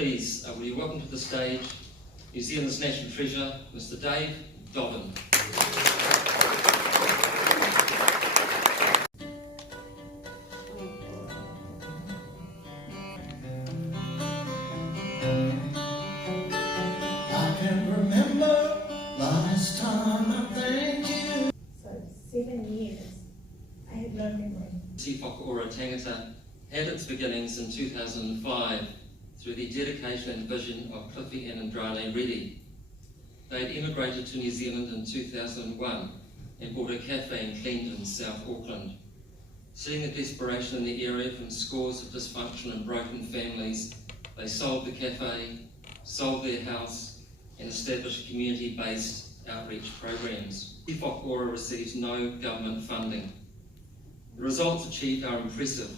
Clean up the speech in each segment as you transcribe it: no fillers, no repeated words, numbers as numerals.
Please, will you welcome to the stage New Zealand's National Treasure, Mr. Dave Dobbin. I can remember last time I thanked you. So 7 years, I had no memory. Ta Whakaora Tangata had its beginnings in 2005 through the dedication and vision of Cliffy and Andrade Reddy. They had immigrated to New Zealand in 2001 and bought a cafe in Cleandon, South Auckland. Seeing the desperation in the area from scores of dysfunction and broken families, they sold the cafe, sold their house, and established community-based outreach programs. Ta Whakaora receives no government funding. The results achieved are impressive.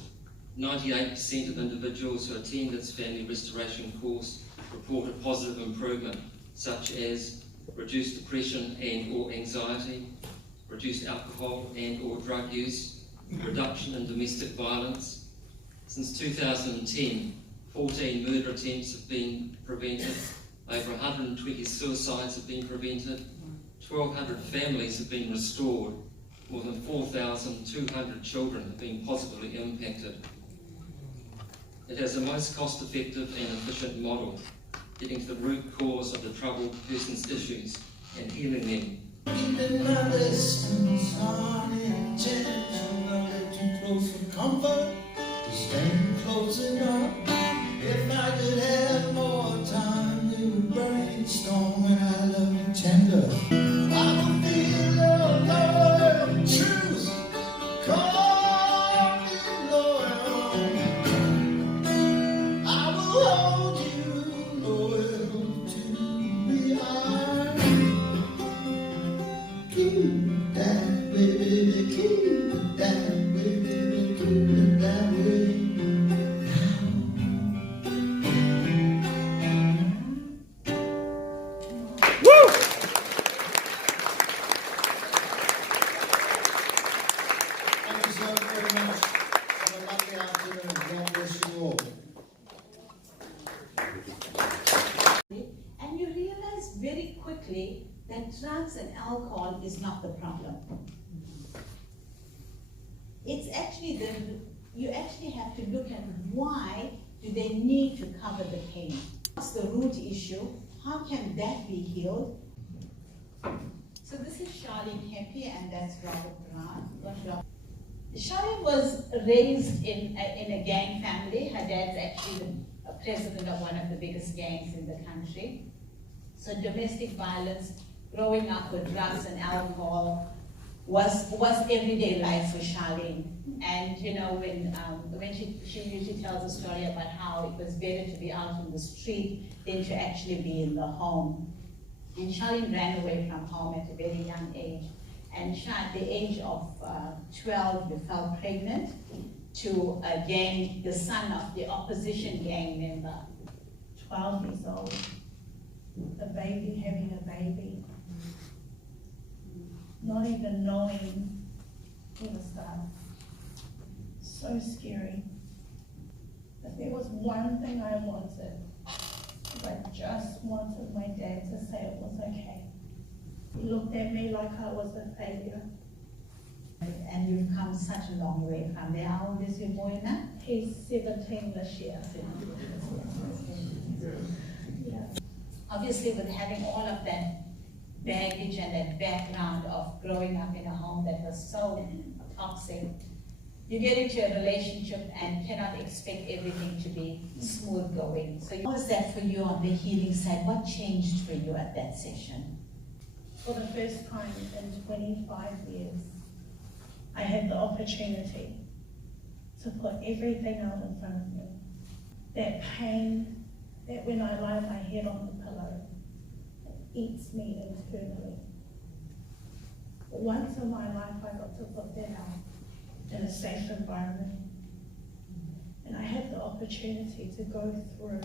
98% of individuals who attend its family restoration course reported positive improvement, such as reduced depression and or anxiety, reduced alcohol and or drug use, reduction in domestic violence. Since 2010, 14 murder attempts have been prevented, over 120 suicides have been prevented, 1,200 families have been restored, more than 4,200 children have been positively impacted. It has the most cost-effective and efficient model, getting to the root cause of the troubled person's issues and healing them. Keeping my distance, honey, gentle, not let too close for comfort. Just stand close enough. If I could have more time, we would brainstorm, and I love you tender. I will feel your love, truth, call me loyal. I will hold you loyal to behind. Keep that way, baby, keep that way, baby, keep it that way. Thank you so very much. Have a lovely afternoon. God bless you all. And you realize very quickly that drugs and alcohol is not the problem. It's actually you actually have to look at why do they need to cover the pain. What's the root issue? How can that be healed? So this is Charlene Happy, and that's Robert Brown. Charlene was raised in a gang family. Her dad's actually the president of one of the biggest gangs in the country. So domestic violence, growing up with drugs and alcohol was everyday life for Charlene. And you know, when she usually tells a story about how it was better to be out on the street than to actually be in the home. And Charlene ran away from home at a very young age. And at the age of 12, fell pregnant to a gang, the son of the opposition gang member. 12 years old, a baby having a baby, not even knowing where to start. So scary. But there was one thing I wanted. I just wanted my dad to say it was okay. He looked at me like I was a failure. And you've come such a long way from there. How old is your boy now? He's 17 this year. Yeah. Obviously, with having all of that baggage and that background of growing up in a home that was so toxic, you get into a relationship and cannot expect everything to be smooth going. So how was that for you on the healing side? What changed for you at that session? For the first time in 25 years, I had the opportunity to put everything out in front of me. That pain, that when I lie my head on the pillow, it eats me internally. But once in my life, I got to put that out in a safe environment. And I had the opportunity to go through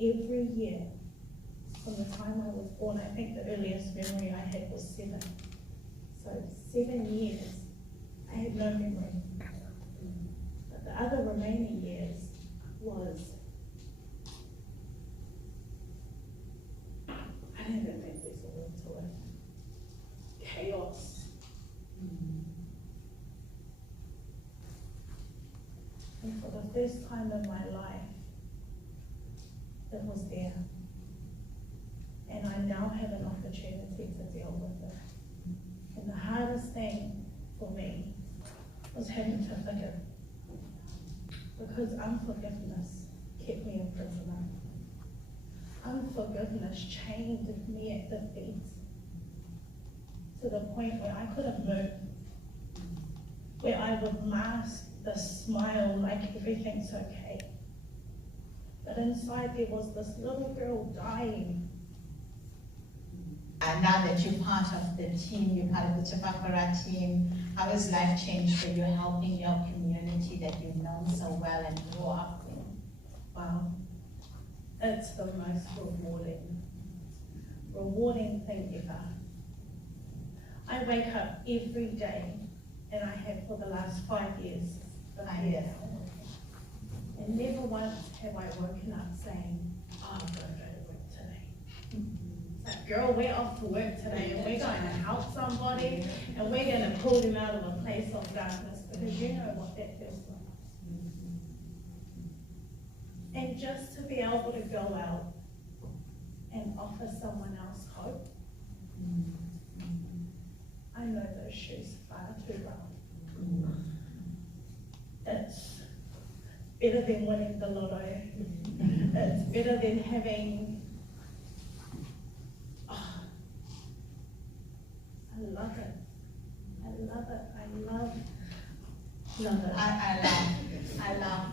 every year from the time I was born. I think the earliest memory I had was 7. So 7 years, I had no memory. But the other remaining years was don't even think there's a word to it. Chaos. And for the first time in my life, it was there. And I now have an opportunity to deal with it. And the hardest thing for me was having to forgive. Because unforgiveness kept me a prisoner. Unforgiveness chained me at the feet to the point where I couldn't move, where I would mask the smile like everything's okay. But inside there was this little girl dying. Now that you're part of the team, you're part of the Ta Whakaora team, how has life changed for you helping your community that you've known so well and grew up in? Wow, it's the most rewarding thing ever. I wake up every day, and I have for the last 5 years of here. And never once have I woken up saying, oh, I've got to go to work today. It's like, girl, we're off to work today and we're going to help somebody and we're going to pull them out of a place of darkness, because you know what that feels like. And just to be able to go out and offer someone else hope, I know those shoes far too well. It's better than winning the lotto. It's better than having, oh, I love it. I love it. I love it. I love.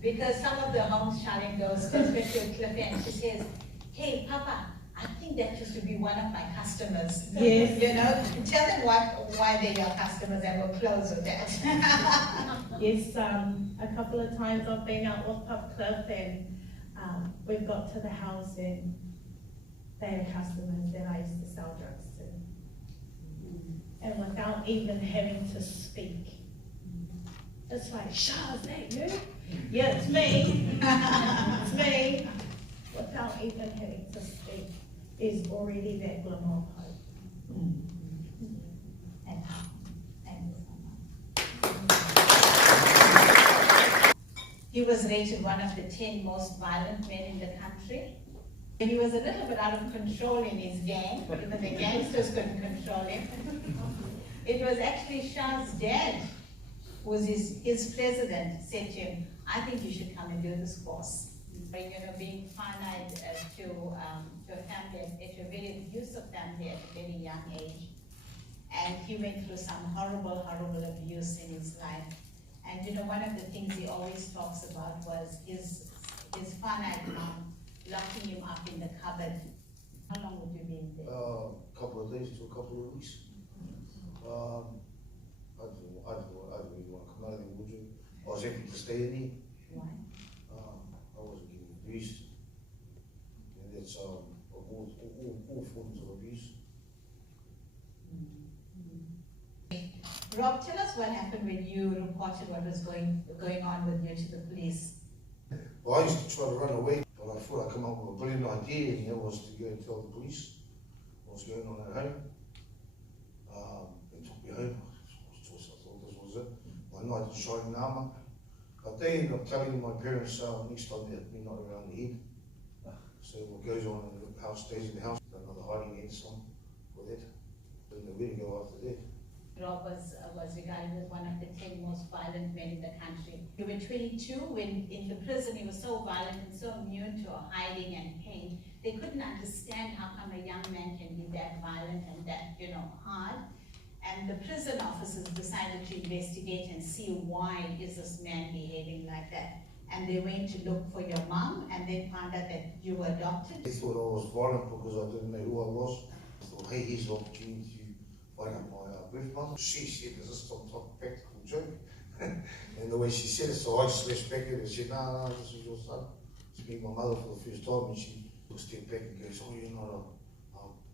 Because some of the homes Charlene goes to, especially Cliffy, and she says, hey, Papa, I think that used to be one of my customers. Yes. You know, tell them why they're your customers, and we'll close with that. Yes, a couple of times I've been out with Pub Club and we've got to the house and they are customers that I used to sell drugs to. And without even having to speak, it's like, Shah, is that you? Yeah, it's me. It's me. Without even having to speak, is already that glimmer of hope. Thank you so much. He was rated one of the 10 most violent men in the country. He was a little bit out of control in his gang, even the gangsters couldn't control him. It was actually Shah's dad, who was his president, said to him, I think you should come and do this course. You know, being finite to a family, to a very abusive family at a very young age. And he went through some horrible, horrible abuse in his life. And you know, one of the things he always talks about was his finite mom locking him up in the cupboard. How long would you be in there? A couple of days to a couple of weeks. I didn't really want to come out of there, would you? I was able to stay in there. Why? I wasn't getting abused. And it's all forms of abuse. Rob, tell us what happened when you reported what was going on with you to the police. Well, I used to try to run away, but I thought I'd come up with a brilliant idea, and that was to go and tell the police what was going on at home. They took me home. I thought this was it. My knight in shining armour. But they ended up telling my parents next time they hit me not around the head. So what goes on in the house stays in the house. Another hiding ends on for that. Didn't know where to go after that. Rob was regarded as one of the 10 most violent men in the country. You were 22 when in the prison he was so violent and so immune to hiding and pain. They couldn't understand how come a young man can be that violent and that, you know, hard. And the prison officers decided to investigate and see why is this man behaving like that. And they went to look for your mom and they found out that you were adopted. They thought I was violent because I didn't know who I was. I thought, hey, here's the opportunity to find out my birth mother. She said, is this some type of practical joke? And the way she said it, so I just respected it and said, no, this is your son. It's been my mother for the first time, and she took a step back and goes, oh, you're not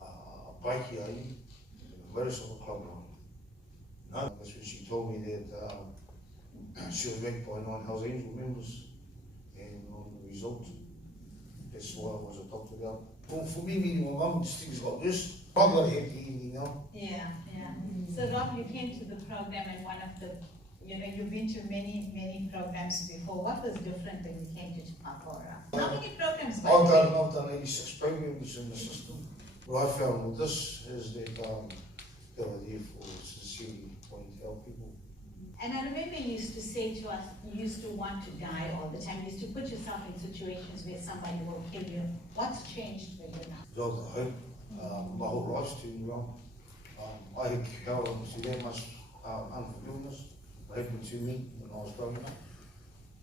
a bikie, are you? A motorcycle club. No, that's when she told me that she was ranked by 9 Hells Angel members, and on the result, That's why I was talked about. For me, meeting my mum, just things like this. I've got a happy evening now. Yeah. So Rob, you came to the program and one of the, you've been to many programs before. What was different when you came to Ta Whakaora? How many programs? I've done 86 programs in the system. What I found with this is that they were there for sincerely wanting to help people. And I remember you used to say to us, you used to want to die all the time. You used to put yourself in situations where somebody will kill you. What's changed for you now? I was at home, my whole life's turned around. I had that much unforgiveness. It happened to me when I was growing up.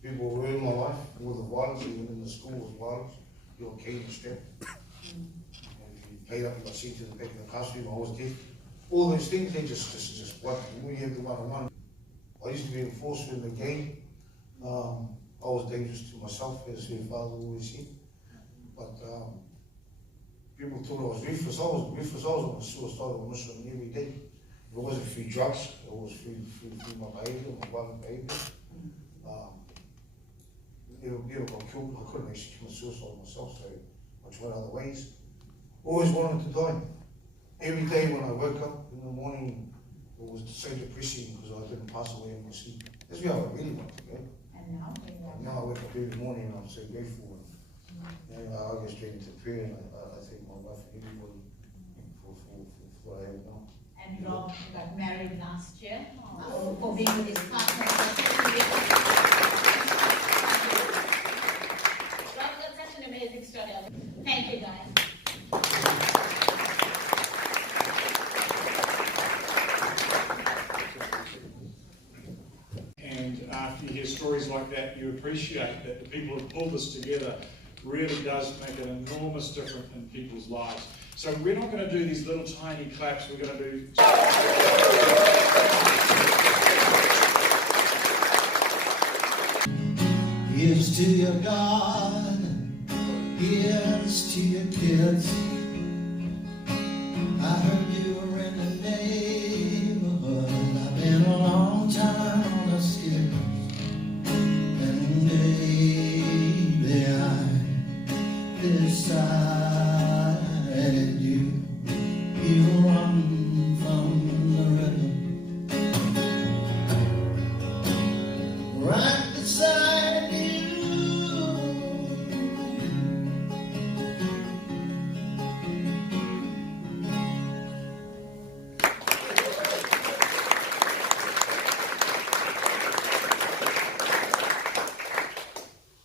People were in my life with the violence, even in the school with violence. You're keen and strapped. And if you paid up, you got sent to the back of the classroom, I was dead. All those things, they just what when you have the one-on-one. I used to be enforcer in the gang. I was dangerous to myself, as her father always said. But people thought I was ruthless. I was ruthless. I was on a suicidal mission every day. If it wasn't through drugs, it was through my behaviour, my violent behaviour. Never got killed. I couldn't actually commit suicide myself, so I tried other ways. Always wanted to die. Every day when I woke up in the morning, it was so depressing because I didn't pass away in my sleep. That's where I really wanted to go. And now? Now I wake up every morning and I'm so grateful. And I go straight into prayer and I thank my wife and everybody for what I have now. And Rob got married last year for being with his partner. Rob, that's such an amazing story. Thank you, guys. And after you hear stories like that, you appreciate that the people who pulled this together really does make an enormous difference in people's lives. So we're not going to do these little tiny claps, we're going to do... Here's to your God, here's to your kids. I heard you were in the neighborhood. I've been a long time on the skids. And baby, I decided you run from the river. Right beside you.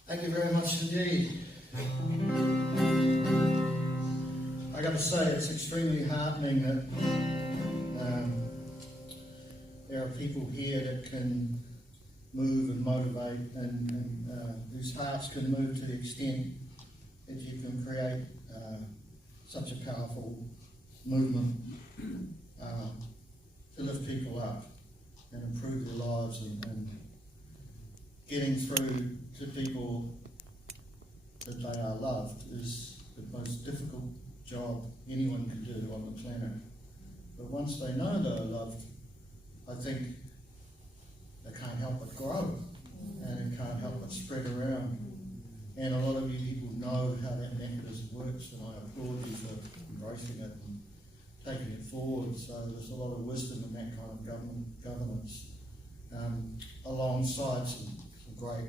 Thank you very much indeed. I got to say, it's extremely heartening that there are people here that can move and motivate and whose hearts can move to the extent that you can create such a powerful movement to lift people up and improve their lives and getting through to people that they are loved is the most difficult job anyone can do on the planet. But once they know they're loved, I think they can't help but grow and it can't help but spread around. And a lot of you people know how that mechanism works, and I applaud you for embracing it and taking it forward. So there's a lot of wisdom in that kind of governance, alongside some great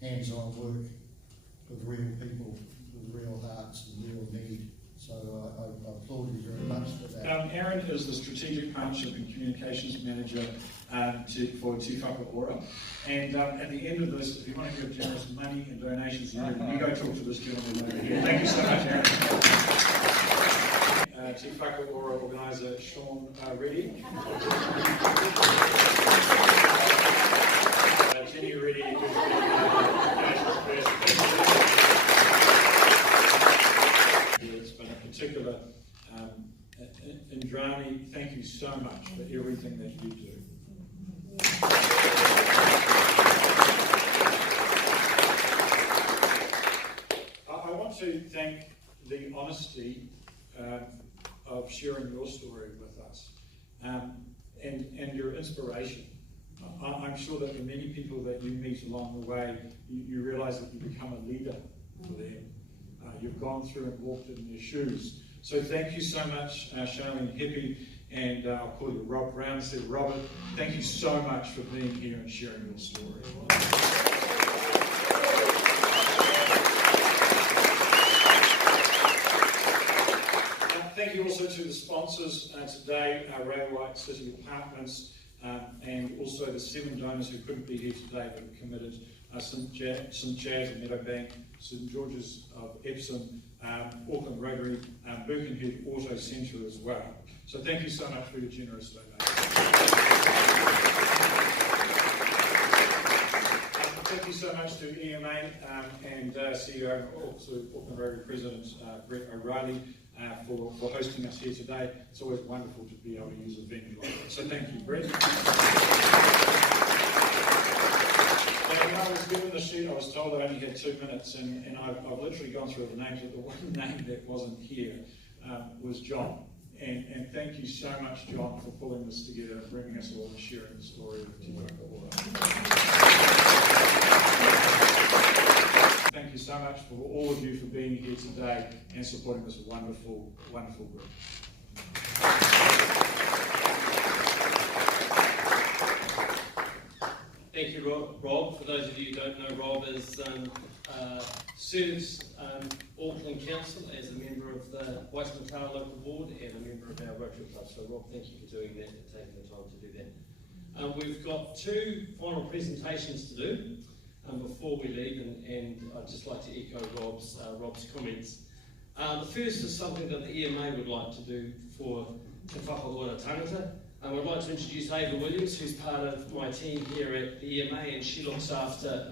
hands-on work with real people, with real hearts and real need. So I applaud you very much for that. Aaron is the Strategic Partnership and Communications Manager for Ta Whakaora. And at the end of this, if you want to give generous money and donations, you go talk to this gentleman over here. Thank you so much, Aaron. Ta Whakaora organiser Sean Reddy. Jenny Reddy, who's but in particular, Indrani, thank you so much for everything that you do. I want to thank the honesty of sharing your story with us and your inspiration. I'm sure that the many people that you meet along the way, you realise that you become a leader for them. You've gone through and walked in their shoes. So thank you so much, Charlene Hippie, and I'll call you Rob Brown. So Robert, thank you so much for being here and sharing your story. Thank you also to the sponsors today, Railwright City Apartments, and also the 7 donors who couldn't be here today but have committed, St Chad's of Meadowbank, St George's of Epsom, Auckland Rotary, Birkenhead Auto Centre as well. So thank you so much for your generous donation. Thank you so much to EMA and CEO also Auckland Rotary President Brett O'Reilly for hosting us here today. It's always wonderful to be able to use a venue like that. So thank you, Brett. When I was given the sheet, I was told I only had 2 minutes, and I've literally gone through the names, but the one name that wasn't here was John. And thank you so much, John, for pulling this together and bringing us all and sharing the story of Ta Whakaora. Thank you so much for all of you for being here today and supporting this wonderful, wonderful group. Thank you, Rob. For those of you who don't know, Rob serves Auckland Council as a member of the Waitemata Local Board and a member of our Rotary Club. So, Rob, thank you for doing that and taking the time to do that. We've got 2 final presentations to do before we leave, and I'd just like to echo Rob's comments. The first is something that the EMA would like to do for Ta Whakaora Tangata. I'd like to introduce Ava Williams, who's part of my team here at the EMA, and she looks after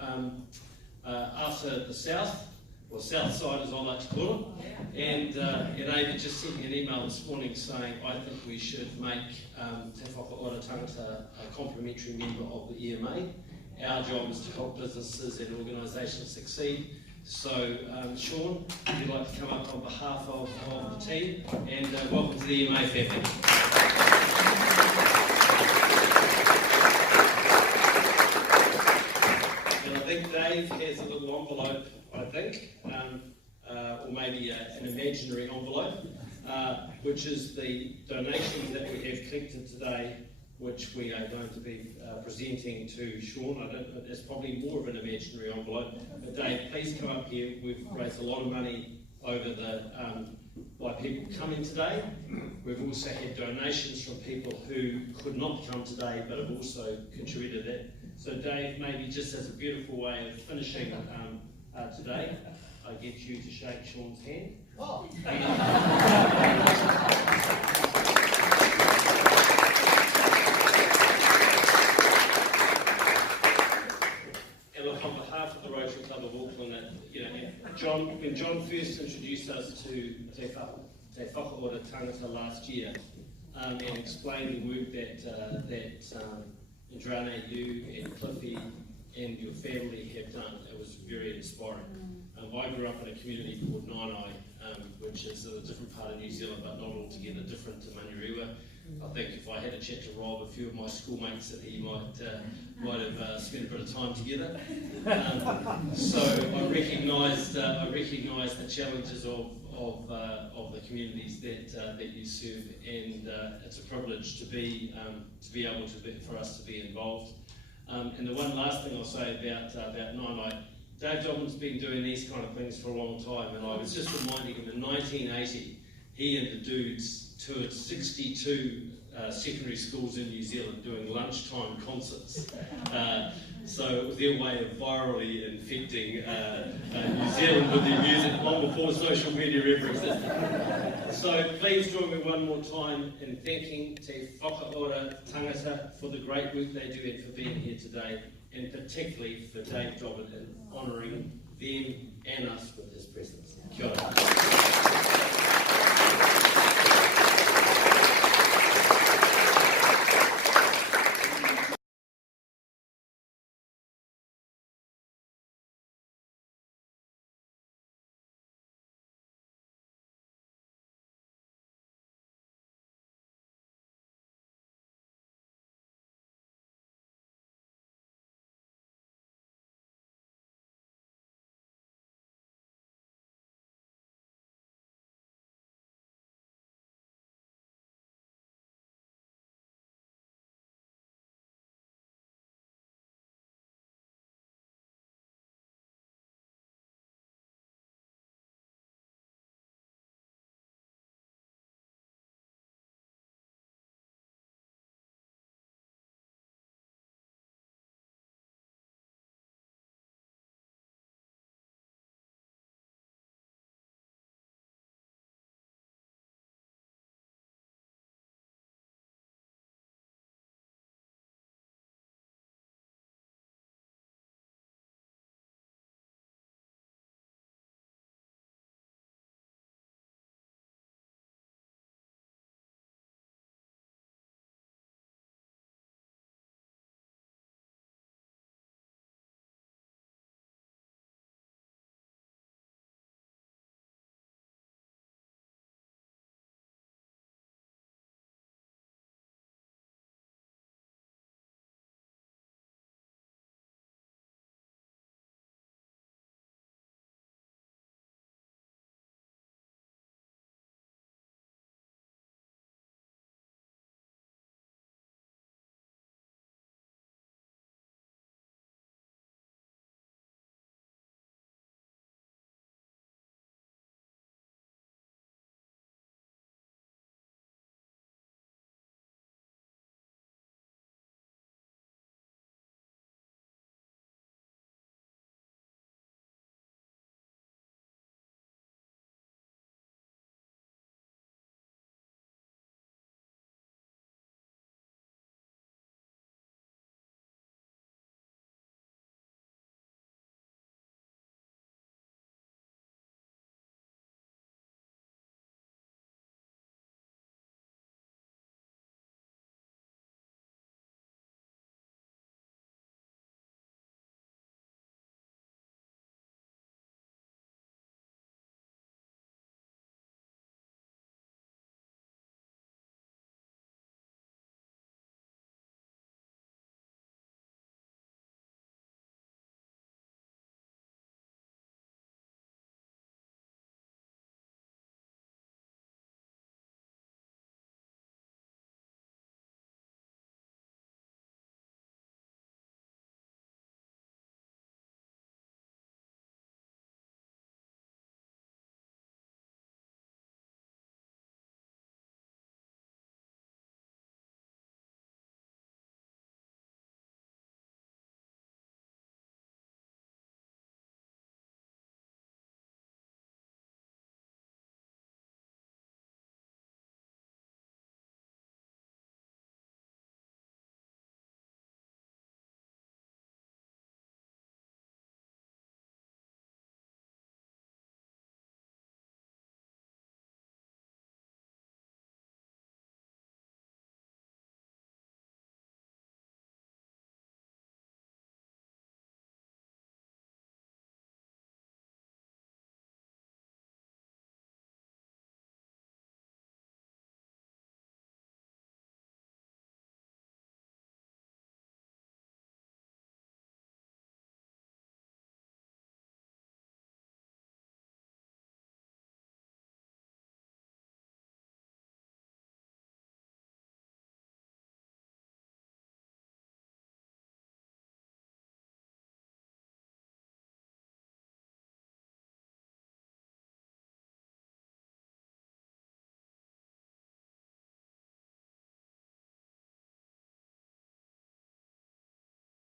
the south, or south side as I like to call it. And Ava just sent me an email this morning saying, I think we should make Ta Whakaora Tangata a complimentary member of the EMA. Our job is to help businesses and organisations succeed. So, Sean, if you'd like to come up on behalf of the team, and welcome to the EMA family. And I think Dave has a little envelope, or maybe an imaginary envelope, which is the donations that we have collected today, which we are going to be presenting to Sean. I don't know, there's probably more of an imaginary envelope. But Dave, please come up here. We've raised a lot of money over by people coming today. We've also had donations from people who could not come today, but have also contributed that. So Dave, maybe just as a beautiful way of finishing today, I get you to shake Sean's hand. Oh. On behalf of the Rotary Club of Auckland, when John first introduced us to Ta Whakaora Tangata last year and explained the work that Indrane, you and Cliffy and your family have done, it was very inspiring. I grew up in a community called Nainai, which is a different part of New Zealand, but not altogether different to Manurewa. I think if I had a chat to Rob, a few of my schoolmates that he might have spent a bit of time together. So I recognised the challenges of the communities that you serve, and it's a privilege to be able for us to be involved. And the one last thing I'll say about Nainai, Dave Doblin's been doing these kind of things for a long time, and I was just reminding him in 1980, he and the dudes toured 62 secondary schools in New Zealand doing lunchtime concerts. So it was their way of virally infecting New Zealand with their music long before social media ever existed. So please join me one more time in thanking Ta Whakaora Tangata for the great work they do and for being here today, and particularly for Dave Dobbin in honouring them and us with his presence.